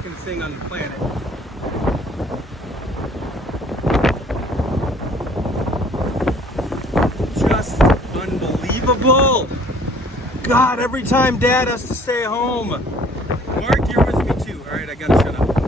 fucking thing on the planet. Just unbelievable. God, every time Dad has to stay home. Mark, you're with me too. All right, I gotta shut up.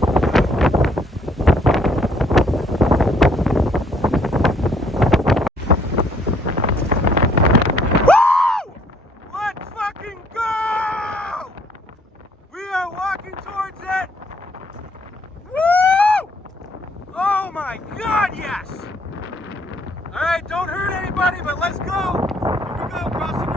But let's go. Here we go, crossing